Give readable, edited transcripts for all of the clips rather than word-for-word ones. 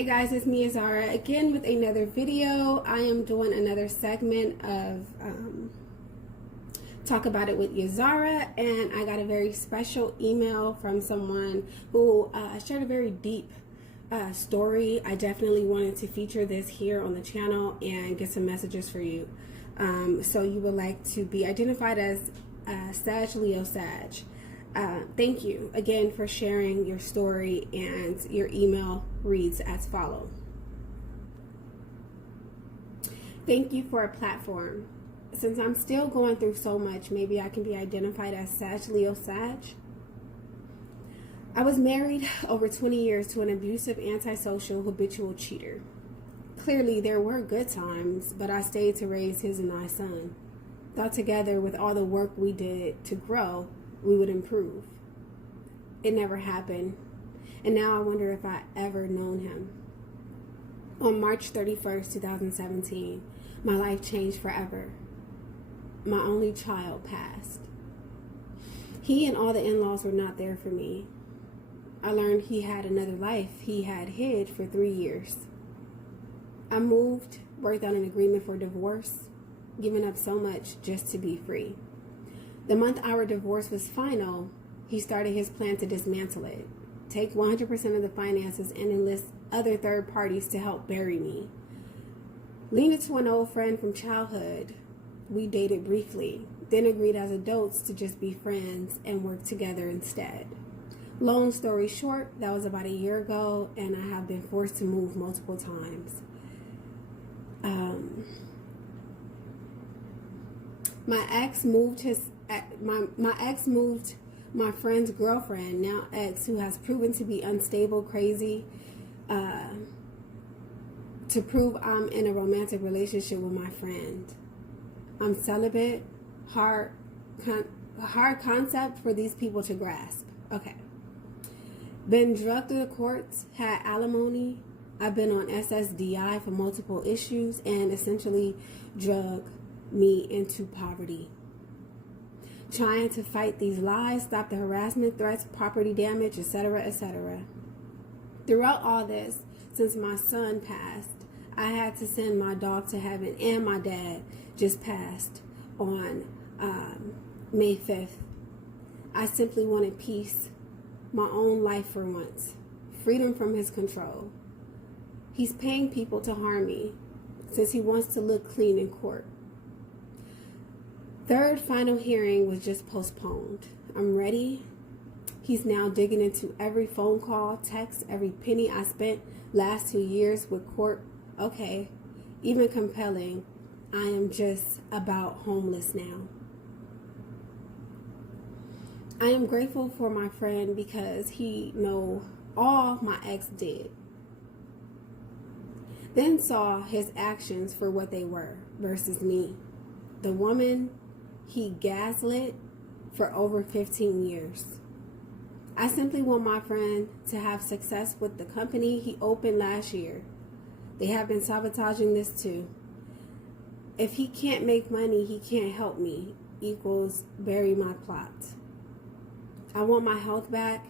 Hey guys, it's me Azara again with another video. I am doing another segment of Talk About It with Yazara, and I got a very special email from someone who shared a very deep story. I definitely wanted to feature this here on the channel and get some messages for you. So you would like to be identified as Sag Leo Sag. Thank you again for sharing your story, and your email reads as follows. Thank you for a platform. Since I'm still going through so much, maybe I can be identified as Sag Leo Sag. I was married over 20 years to an abusive, antisocial, habitual cheater. Clearly there were good times, but I stayed to raise his and my son. Thought together with all the work we did to grow, we would improve. It never happened, and now I wonder if I ever known him. On March 31st, 2017, my life changed forever. My only child passed. He and all the in-laws were not there for me. I learned he had another life he had hid for 3 years. I moved, worked on an agreement for divorce, giving up so much just to be free. The month our divorce was final, he started his plan to dismantle it, take 100% of the finances, and enlist other third parties to help bury me. Leaning to an old friend from childhood, we dated briefly, then agreed as adults to just be friends and work together instead. Long story short, that was about a year ago, and I have been forced to move multiple times. My ex moved my friend's girlfriend, now ex, who has proven to be unstable, crazy, to prove I'm in a romantic relationship with my friend. I'm celibate. Hard concept for these people to grasp. Okay. Been drugged through the courts, had alimony. I've been on SSDI for multiple issues, and essentially drug me into poverty. Trying to fight these lies, stop the harassment, threats, property damage, etc., etc. Throughout all this, since my son passed, I had to send my dog to heaven, and my dad just passed on May 5th. I simply wanted peace, my own life for once, freedom from his control. He's paying people to harm me since he wants to look clean in court. Third final hearing was just postponed. I'm ready. He's now digging into every phone call, text, every penny I spent last 2 years with court. Okay, even compelling. I am just about homeless now. I am grateful for my friend because he know all my ex did. Then saw his actions for what they were versus me. The woman he gaslit for over 15 years. I simply want my friend to have success with the company he opened last year. They have been sabotaging this too. If he can't make money, he can't help me, equals bury my plot. I want my health back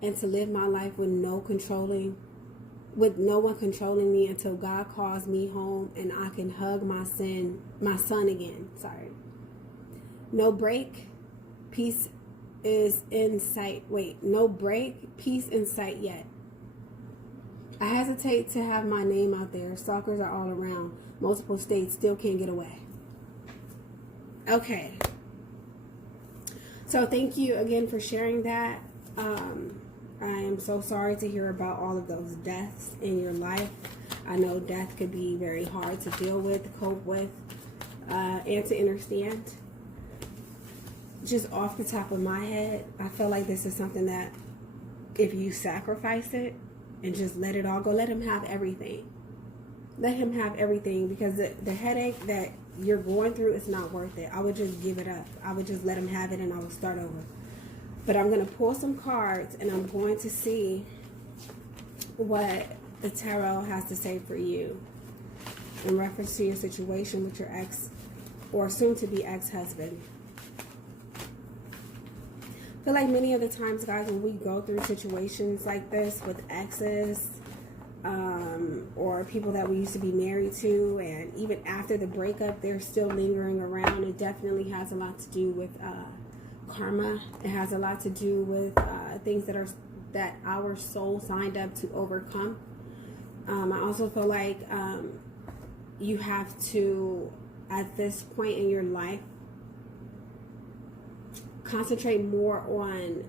and to live my life with no one controlling me until God calls me home and I can hug my son again. No break, peace is in sight. No break, peace in sight yet. I hesitate to have my name out there. Stalkers are all around. Multiple states, still can't get away. Okay. So thank you again for sharing that. I am so sorry to hear about all of those deaths in your life. I know death could be very hard to deal with, cope with, and to understand. Just off the top of my head, I feel like this is something that if you sacrifice it and just let it all go, let him have everything. Let him have everything, because the headache that you're going through is not worth it. I would just give it up. I would just let him have it and I would start over. But I'm going to pull some cards and I'm going to see what the tarot has to say for you in reference to your situation with your ex or soon to be ex-husband. feel like many of the times, guys, when we go through situations like this with exes, or people that we used to be married to, and even after the breakup, they're still lingering around. It definitely has a lot to do with karma. It has a lot to do with things that our soul signed up to overcome. I also feel like you have to, at this point in your life, concentrate more on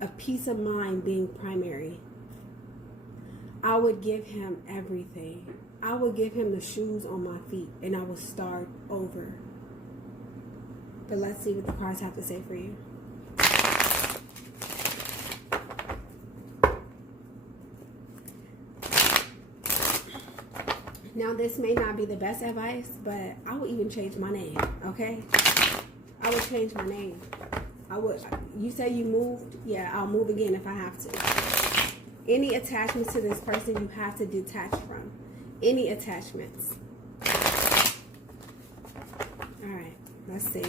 a peace of mind being primary. I would give him everything. I would give him the shoes on my feet, and I would start over. But let's see what the cards have to say for you. Now, this may not be the best advice, but I would even change my name, okay? I would change my name. You say you moved? Yeah, I'll move again if I have to. Any attachments to this person you have to detach from. Any attachments. All right, let's see.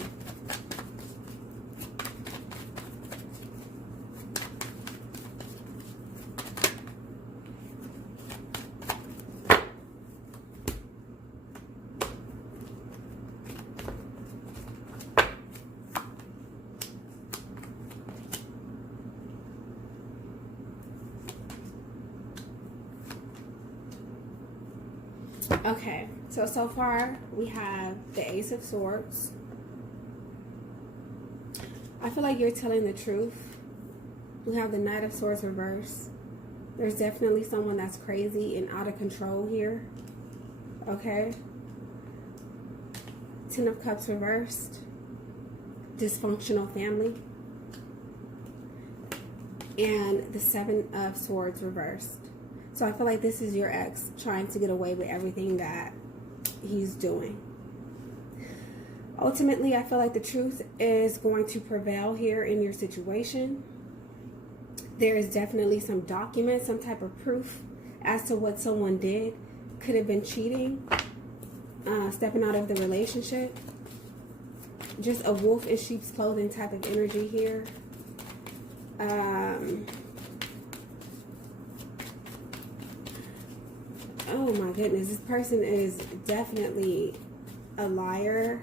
Okay, so far we have the Ace of Swords. I feel like you're telling the truth. We have the Knight of Swords reversed. There's definitely someone that's crazy and out of control here. Okay. Ten of Cups reversed. Dysfunctional family. And the Seven of Swords reversed. So I feel like this is your ex trying to get away with everything that he's doing. Ultimately, I feel like the truth is going to prevail here in your situation. There is definitely some document, some type of proof as to what someone did. Could have been cheating, stepping out of the relationship. Just a wolf in sheep's clothing type of energy here. Oh my goodness, this person is definitely a liar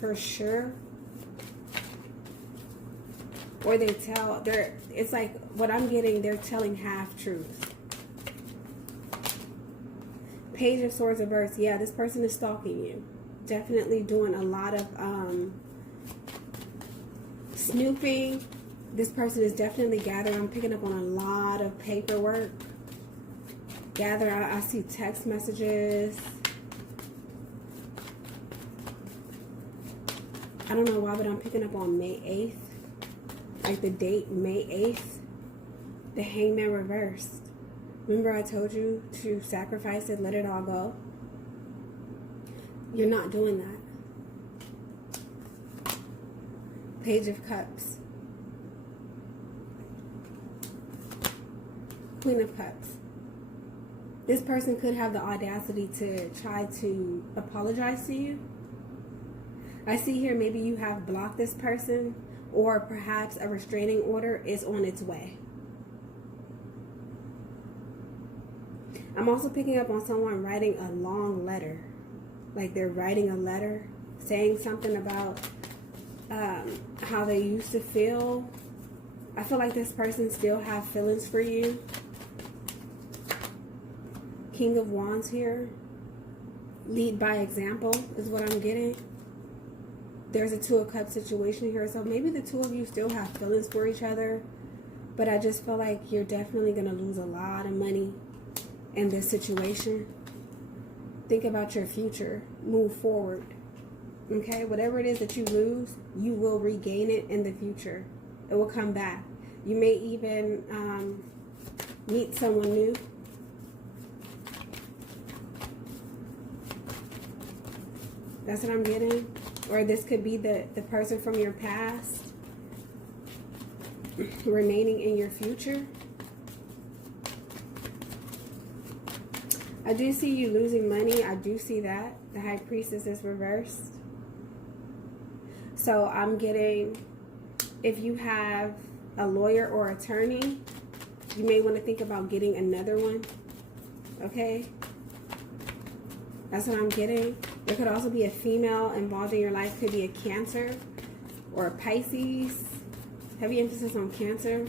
for sure. Or it's like what I'm getting, they're telling half truths. Page of Swords reversed. Yeah, this person is stalking you. Definitely doing a lot of snooping. This person is definitely gathering. I'm picking up on a lot of paperwork. I see text messages. I don't know why, but I'm picking up on May 8th. Like the date, May 8th. The Hangman reversed. Remember I told you to sacrifice it, let it all go? You're not doing that. Page of Cups. Queen of Cups. This person could have the audacity to try to apologize to you. I see here maybe you have blocked this person, or perhaps a restraining order is on its way. I'm also picking up on someone writing a long letter. Like they're writing a letter saying something about how they used to feel. I feel like this person still have feelings for you. King of Wands here. Lead by example is what I'm getting. There's a Two of Cups situation here. So maybe the two of you still have feelings for each other. But I just feel like you're definitely going to lose a lot of money in this situation. Think about your future. Move forward. Okay? Whatever it is that you lose, you will regain it in the future. It will come back. You may even meet someone new. That's what I'm getting. Or this could be the person from your past remaining in your future. I do see you losing money. I do see that. The High Priestess is reversed. So I'm getting, if you have a lawyer or attorney, you may want to think about getting another one. Okay? That's what I'm getting. There could also be a female involved in your life. Could be a Cancer or a Pisces. Heavy emphasis on Cancer.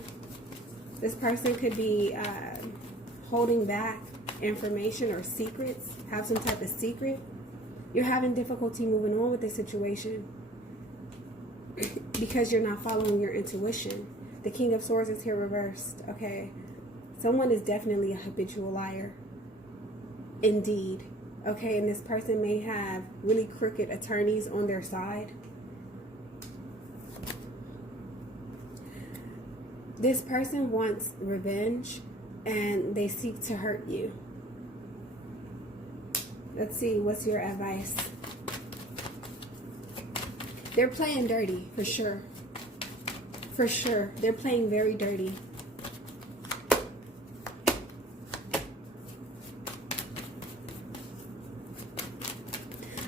This person could be holding back information or secrets. Have some type of secret. You're having difficulty moving on with this situation because you're not following your intuition. The King of Swords is here reversed. Okay? Someone is definitely a habitual liar. Indeed. Okay, and this person may have really crooked attorneys on their side. This person wants revenge and they seek to hurt you. Let's see, what's your advice? They're playing dirty, for sure. For sure. They're playing very dirty.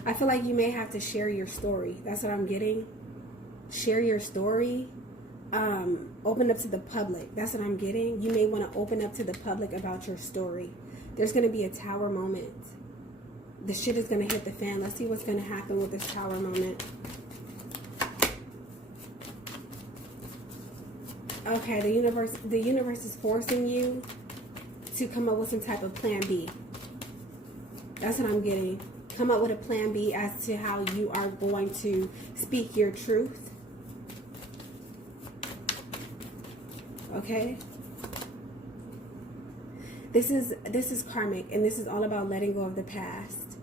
I feel like you may have to share your story. That's what I'm getting. Share your story. Open up to the public. That's what I'm getting. You may want to open up to the public about your story. There's going to be a tower moment. The shit is going to hit the fan. Let's see what's going to happen with this tower moment. Okay, the universe is forcing you to come up with some type of plan B. That's what I'm getting. Come up with a plan B as to how you are going to speak your truth. Okay? This is karmic, and this is all about letting go of the past.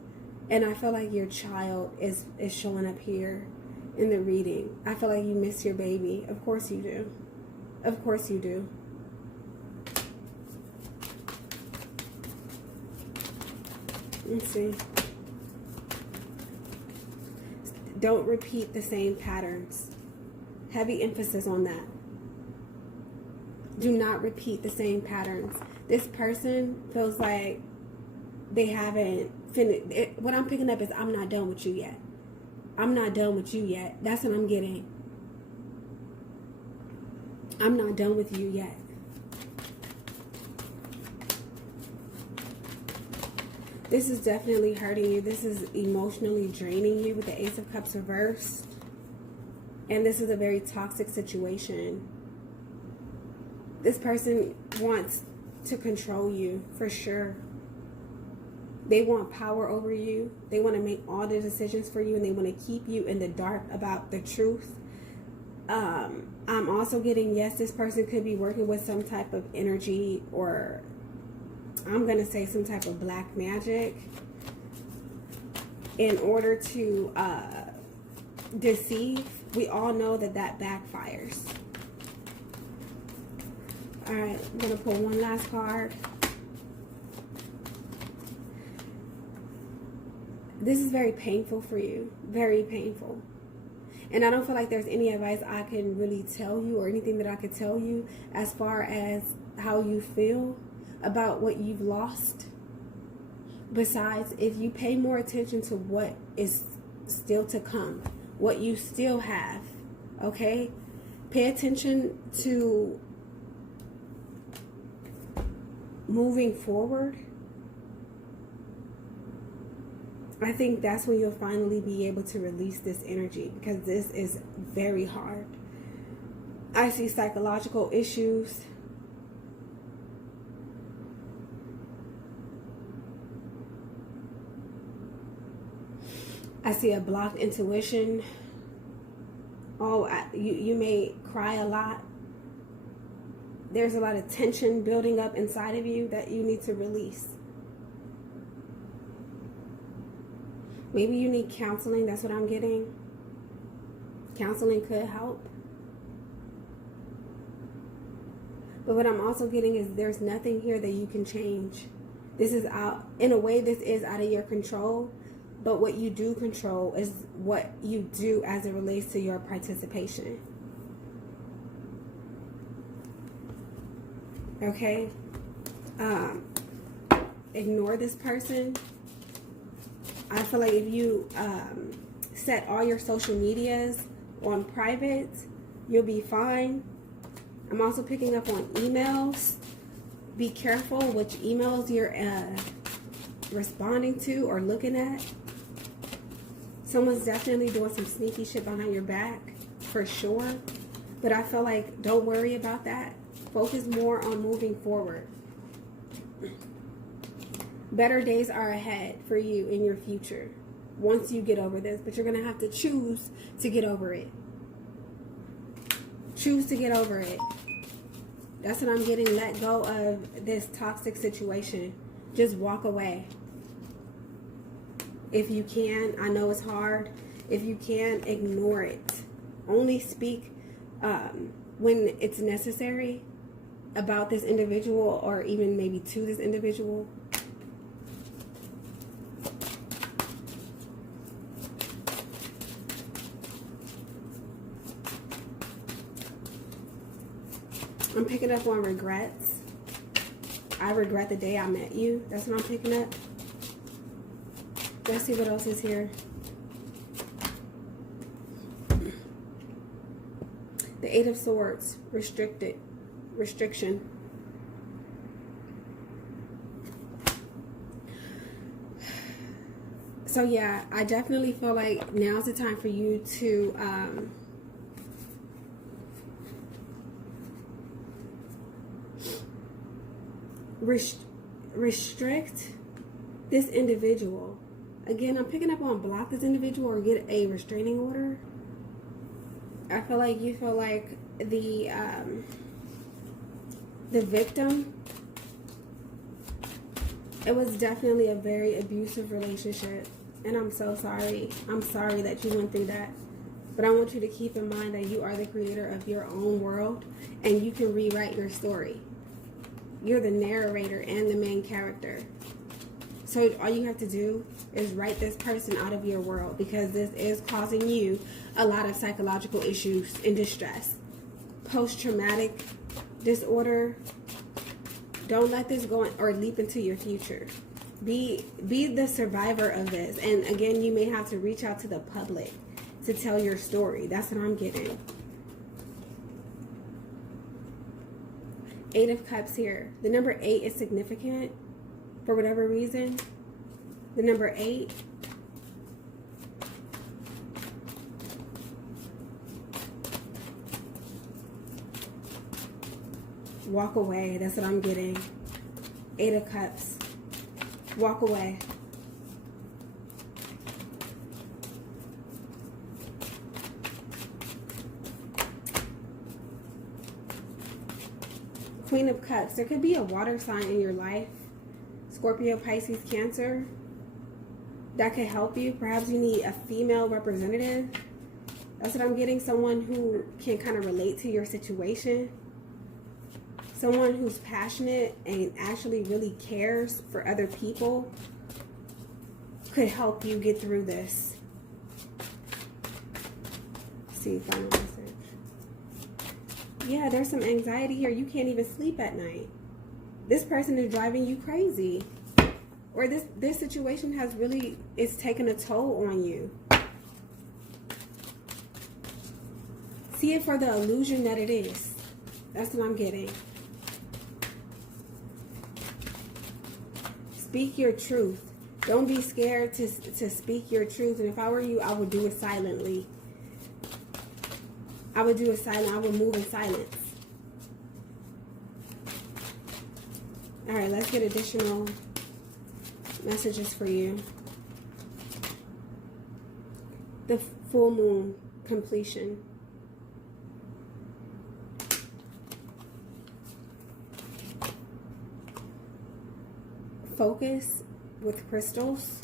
And I feel like your child is showing up here in the reading. I feel like you miss your baby. Of course you do. Of course you do. Let's see. Don't repeat the same patterns. Heavy emphasis on that. Do not repeat the same patterns. This person feels like they haven't finished. What I'm picking up is I'm not done with you yet. I'm not done with you yet. That's what I'm getting. I'm not done with you yet. This is definitely hurting you. This is emotionally draining you with the Ace of Cups reversed. And this is a very toxic situation. This person wants to control you, for sure. They want power over you. They want to make all the decisions for you, and they want to keep you in the dark about the truth. I'm also getting, yes, this person could be working with some type of energy, or I'm going to say some type of black magic in order to deceive. We all know that backfires. All right, I'm going to pull one last card. This is very painful for you. Very painful. And I don't feel like there's any advice I can really tell you, or anything that I could tell you as far as how you feel about what you've lost. Besides, if you pay more attention to what is still to come, what you still have, okay? Pay attention to moving forward. I think that's when you'll finally be able to release this energy, because this is very hard. I see psychological issues. I see a blocked intuition. Oh, you may cry a lot. There's a lot of tension building up inside of you that you need to release. Maybe you need counseling. That's what I'm getting. Counseling could help. But what I'm also getting is there's nothing here that you can change. This is out, in a way, this is out of your control. But what you do control is what you do as it relates to your participation. Okay? Ignore this person. I feel like if you set all your social medias on private, you'll be fine. I'm also picking up on emails. Be careful which emails you're responding to or looking at. Someone's definitely doing some sneaky shit behind your back, for sure. But I feel like don't worry about that. Focus more on moving forward. Better days are ahead for you in your future once you get over this. But you're going to have to choose to get over it. Choose to get over it. That's what I'm getting. Let go of this toxic situation. Just walk away. If you can, I know it's hard. If you can, ignore it. Only speak when it's necessary about this individual, or even maybe to this individual. I'm picking up on regrets. I regret the day I met you. That's what I'm picking up. Let's see what else is here. The Eight of Swords. Restriction. So yeah, I definitely feel like now's the time for you to restrict this individual. Again, I'm picking up on block this individual or get a restraining order. I feel like you feel like the victim. It was definitely a very abusive relationship, and I'm so sorry. I'm sorry that you went through that. But I want you to keep in mind that you are the creator of your own world, and you can rewrite your story. You're the narrator and the main character. So all you have to do is write this person out of your world, because this is causing you a lot of psychological issues and distress. Post-traumatic disorder. Don't let this go or leap into your future. Be the survivor of this. And again, you may have to reach out to the public to tell your story. That's what I'm getting. Eight of Cups here. The number 8 is significant for whatever reason. The number 8. Walk away. That's what I'm getting. Eight of Cups. Walk away. Queen of Cups. There could be a water sign in your life. Scorpio, Pisces, Cancer. That could help you. Perhaps you need a female representative. That's what I'm getting. Someone who can kind of relate to your situation. Someone who's passionate and actually really cares for other people could help you get through this. Let's see, final message. Yeah, there's some anxiety here. You can't even sleep at night. This person is driving you crazy. Or this situation has really, it's taken a toll on you. See it for the illusion that it is. That's what I'm getting. Speak your truth. Don't be scared to speak your truth. And if I were you, I would do it silently. I would do it silent. I would move in silence. All right, let's get additional messages for you. The full moon completion. Focus with crystals.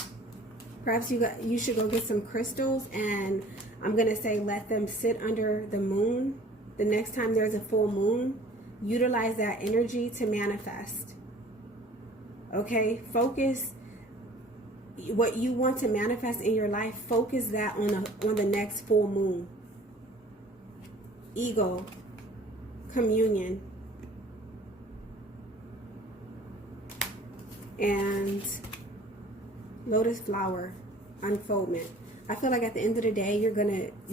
Perhaps you should go get some crystals, and I'm going to say let them sit under the moon. The next time there's a full moon, utilize that energy to manifest. Okay? Focus what you want to manifest in your life. Focus that on the next full moon. Ego. Communion. And lotus flower unfoldment. I feel like at the end of the day, you're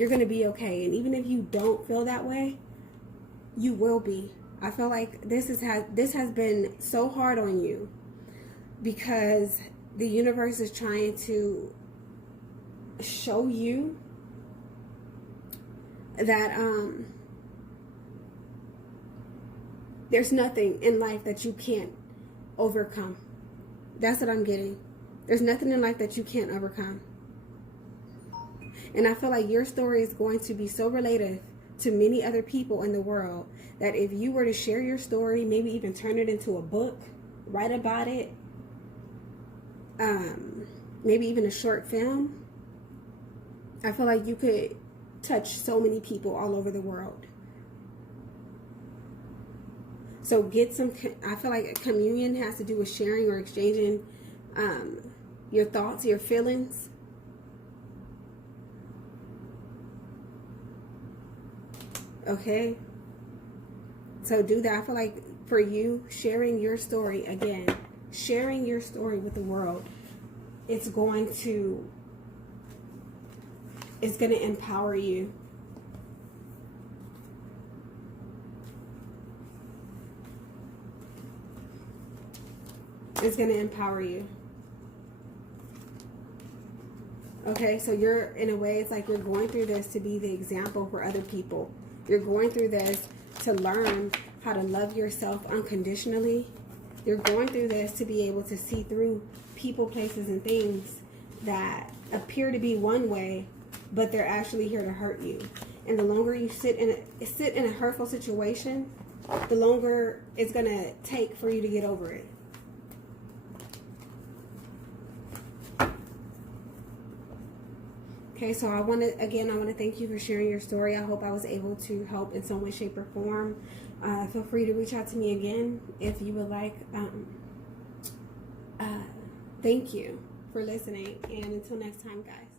gonna be okay. And even if you don't feel that way, you will be. I feel like this has been so hard on you because the universe is trying to show you that there's nothing in life that you can't overcome. That's what I'm getting. There's nothing in life that you can't overcome. And I feel like your story is going to be so related to many other people in the world that if you were to share your story, maybe even turn it into a book, write about it, maybe even a short film, I feel like you could touch so many people all over the world. So get some, I feel like communion has to do with sharing or exchanging your thoughts, your feelings. Okay? So do that. I feel like for you, sharing your story, again, sharing your story with the world, it's going to empower you. It's going to empower you. Okay, so you're, in a way, it's like you're going through this to be the example for other people. You're going through this to learn how to love yourself unconditionally. You're going through this to be able to see through people, places, and things that appear to be one way, but they're actually here to hurt you. And the longer you sit in a hurtful situation, the longer it's going to take for you to get over it. Okay, so I want to thank you for sharing your story. I hope I was able to help in some way, shape, or form. Feel free to reach out to me again if you would like. Thank you for listening, and until next time, guys.